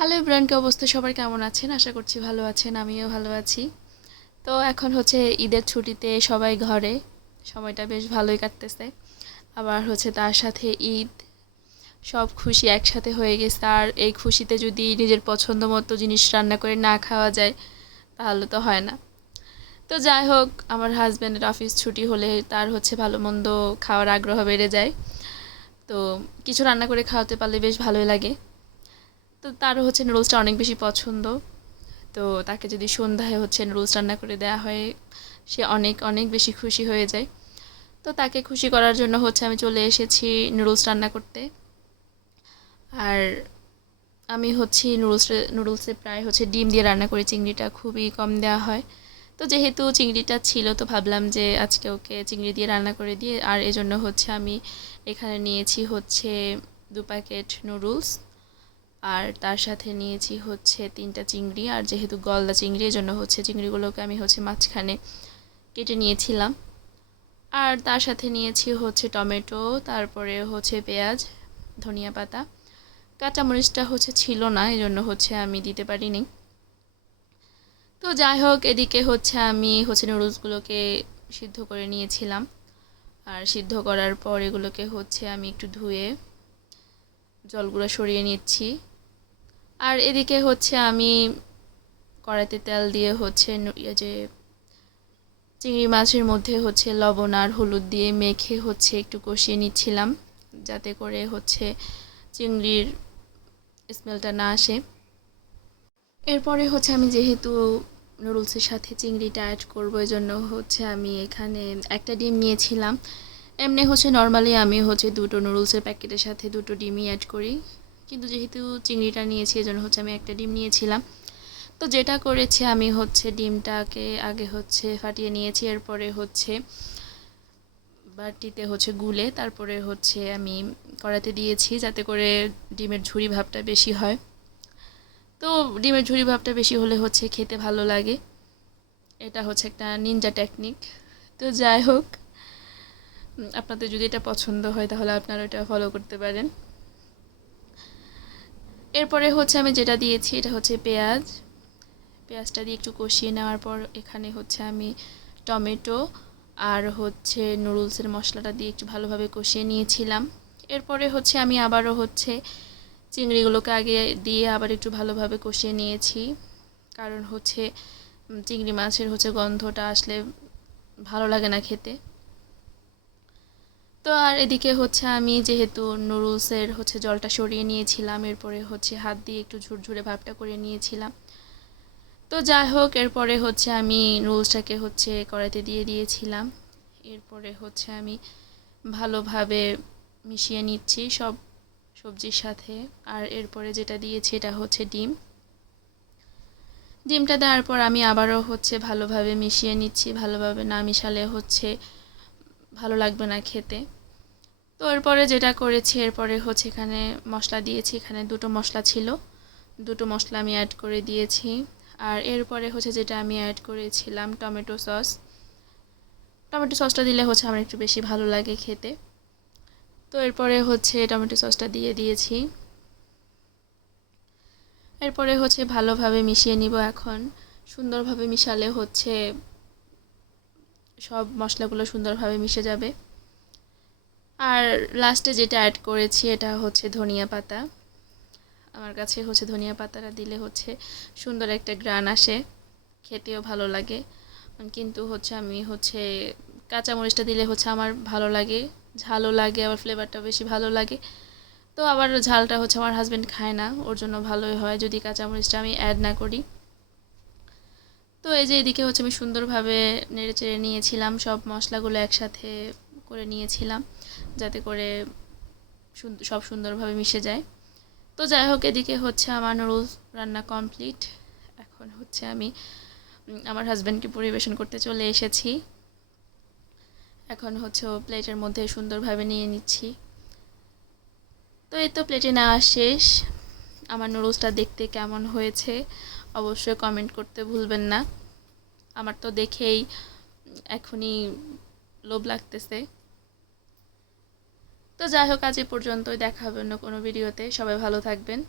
Hello everyone, কি অবস্থা? সবার কেমন আছেন? আশা করছি ভালো আছেন, আমিও ভালো আছি। তো এখন হচ্ছে ঈদের ছুটিতে সবাই ঘরে, সময়টা বেশ ভালোই কাটতেছে। আবার হচ্ছে তার সাথে ঈদ, সব খুশি একসাথে হয়ে গেছে। আর এই খুশিতে যদি নিজের পছন্দ মতো জিনিস রান্না করে না খাওয়া যায় তাহলে তো হয় না। তো যাই হোক, আমার হাজব্যান্ডের অফিস ছুটি হলে তার হচ্ছে ভালো মন্দ খাওয়ার আগ্রহ বেড়ে যায়। তো কিছু রান্না করে খাওয়াতে পারলে বেশ ভালোই লাগে। তো তারও হচ্ছে নুডলসটা অনেক বেশি পছন্দ। তো তাকে যদি সন্ধ্যায় হচ্ছে নুডলস রান্না করে দেওয়া হয়, সে অনেক অনেক বেশি খুশি হয়ে যায়। তো তাকে খুশি করার জন্য হচ্ছে আমি চলে এসেছি নুডলস রান্না করতে। আর আমি হচ্ছে নুডলসে প্রায় হচ্ছে ডিম দিয়ে রান্না করি, চিংড়িটা খুবই কম দেওয়া হয়। তো যেহেতু চিংড়িটা ছিল, তো ভাবলাম যে আজকে ওকে চিংড়ি দিয়ে রান্না করে দিয়ে, আর এজন্য হচ্ছে আমি এখানে নিয়েছি হচ্ছে 2 প্যাকেট নুডলস। আর তার সাথে নিয়েছি হচ্ছে 3টা চিংড়ি। আর যেহেতু গলদা চিংড়ি, এজন্য হচ্ছে চিংড়িগুলোকে আমি হচ্ছে মাঝখানে কেটে নিয়েছিলাম। আর তার সাথে নিয়েছি হচ্ছে টমেটো, তারপরে হচ্ছে পেঁয়াজ, ধনিয়া পাতা। কাঁচামরিচটা হচ্ছে ছিল না, এজন্য হচ্ছে আমি দিতে পারিনি। তো যাই হোক, এদিকে হচ্ছে আমি হচ্ছে নুডলসগুলোকে সিদ্ধ করে নিয়েছিলাম। আর সিদ্ধ করার পর এগুলোকে হচ্ছে আমি একটু ধুয়ে জলগুলো সরিয়ে নিচ্ছি। আর এদিকে হচ্ছে আমি কড়াইতে তেল দিয়ে হচ্ছে যে চিংড়ি মাছের মধ্যে হচ্ছে লবণ আর হলুদ দিয়ে মেখে হচ্ছে একটু কষিয়ে নিচ্ছিলাম, যাতে করে হচ্ছে চিংড়ির স্মেলটা না আসে। এরপরে হচ্ছে আমি যেহেতু নুডলসের সাথে চিংড়িটা অ্যাড করবো, এই জন্য হচ্ছে আমি এখানে একটা ডিম নিয়েছিলাম। এমনি হচ্ছে নর্মালি আমি হচ্ছে 2টো নুডলসের প্যাকেটের সাথে 2টো ডিমই অ্যাড করি, কিন্তু যেহেতু চিংড়িটা নিয়েছি এই জন্য হচ্ছে আমি একটা ডিম নিয়েছিলাম। তো যেটা করেছি আমি হচ্ছে ডিমটাকে আগে হচ্ছে ফাটিয়ে নিয়েছি, এরপরে হচ্ছে বাটিতে হচ্ছে গুলে তারপরে হচ্ছে আমি কড়াইতে দিয়েছি, যাতে করে ডিমের ঝুরি ভাবটা বেশি হয়। তো ডিমের ঝুরি ভাবটা বেশি হলে হচ্ছে খেতে ভালো লাগে। এটা হচ্ছে একটা নিনজা টেকনিক। তো যাই হোক, আপনাদের যদি এটা পছন্দ হয় তাহলে আপনারা এটা ফলো করতে পারেন। এরপরে হচ্ছে আমি যেটা দিয়েছি এটা হচ্ছে পেঁয়াজটা দিয়ে একটু কষিয়ে নেওয়ার পর এখানে হচ্ছে আমি টমেটো আর হচ্ছে নুডলসের মশলাটা দিয়ে একটু ভালোভাবে কষিয়ে নিয়েছিলাম। এরপরে হচ্ছে আমি আবারও হচ্ছে চিংড়িগুলোকে আগে দিয়ে আবার একটু ভালোভাবে কষিয়ে নিয়েছি, কারণ হচ্ছে চিংড়ি মাছের হচ্ছে গন্ধটা আসলে ভালো লাগে না খেতে। তো আর এদিকে হচ্ছে আমি যেহেতু নুডলসের হচ্ছে জলটা সরিয়ে নিয়েছিলাম, এরপরে হচ্ছে হাত দিয়ে একটু ঝুরঝুরে ভাবটা করে নিয়েছিলাম। তো যাই হোক, এরপরে হচ্ছে আমি নুডলসটাকে হচ্ছে কড়াইতে দিয়ে দিয়েছিলাম। এরপরে হচ্ছে আমি ভালোভাবে মিশিয়ে নিচ্ছি সব সবজির সাথে। আর এরপরে যেটা দিয়েছি এটা হচ্ছে ডিমটা দেওয়ার পর আমি আবারও হচ্ছে ভালোভাবে মিশিয়ে নিচ্ছি, ভালোভাবে না মিশালে হচ্ছে ভালো লাগবে না খেতে। তো এরপরে যেটা করেছি, এরপরে হচ্ছে এখানে মশলা দিয়েছি, এখানে 2টো মশলা ছিল, 2টো মশলা আমি অ্যাড করে দিয়েছি। আর এরপরে হচ্ছে যেটা আমি অ্যাড করেছিলাম টমেটো সসটা দিলে হচ্ছে আমার একটু বেশি ভালো লাগে খেতে। তো এরপরে হচ্ছে টমেটো সসটা দিয়ে দিয়েছি। এরপরে হচ্ছে ভালোভাবে মিশিয়ে নিব। এখন সুন্দরভাবে মিশালে হচ্ছে সব মশলাগুলো সুন্দরভাবে মিশে যাবে। আর লাস্টে যেটা অ্যাড করেছি এটা হচ্ছে ধনিয়া পাতা। আমার কাছে হচ্ছে ধনিয়া পাতাটা দিলে হচ্ছে সুন্দর একটা ঘ্রাণ আসে, খেতেও ভালো লাগে। কিন্তু হচ্ছে আমি হচ্ছে কাঁচামরিচটা দিলে হচ্ছে আমার ভালো লাগে, ঝালও লাগে, আবার ফ্লেভারটা বেশি ভালো লাগে। তো আবার ঝালটা হচ্ছে আমার হাজব্যান্ড খায় না, ওর জন্য ভালোই হয় যদি কাঁচামরিচটা আমি অ্যাড না করি। তো এই যে এদিকে হচ্ছে আমি সুন্দরভাবে নেড়ে চেড়ে নিয়েছিলাম, সব মশলাগুলো একসাথে করে নিয়েছিলাম, যাতে করে সব সুন্দরভাবে মিশে যায়। তো যাই হোক, এদিকে হচ্ছে আমার নুডলস রান্না কমপ্লিট। এখন হচ্ছে আমি আমার হাজব্যান্ডকে পরিবেশন করতে চলে এসেছি। এখন হচ্ছে ও প্লেটের মধ্যে সুন্দরভাবে নিয়ে নিচ্ছি। তো এই তো প্লেটে নেওয়া শেষ। আমার নুডলসটা দেখতে কেমন হয়েছে অবশ্যই কমেন্ট করতে ভুলবেন না। আমার তো দেখেই এখনই লোভ লাগতেছে। তো যাই হোক, আজ এ পর্যন্তই, দেখা হবে অন্য কোনো ভিডিওতে। সবাই ভালো থাকবেন।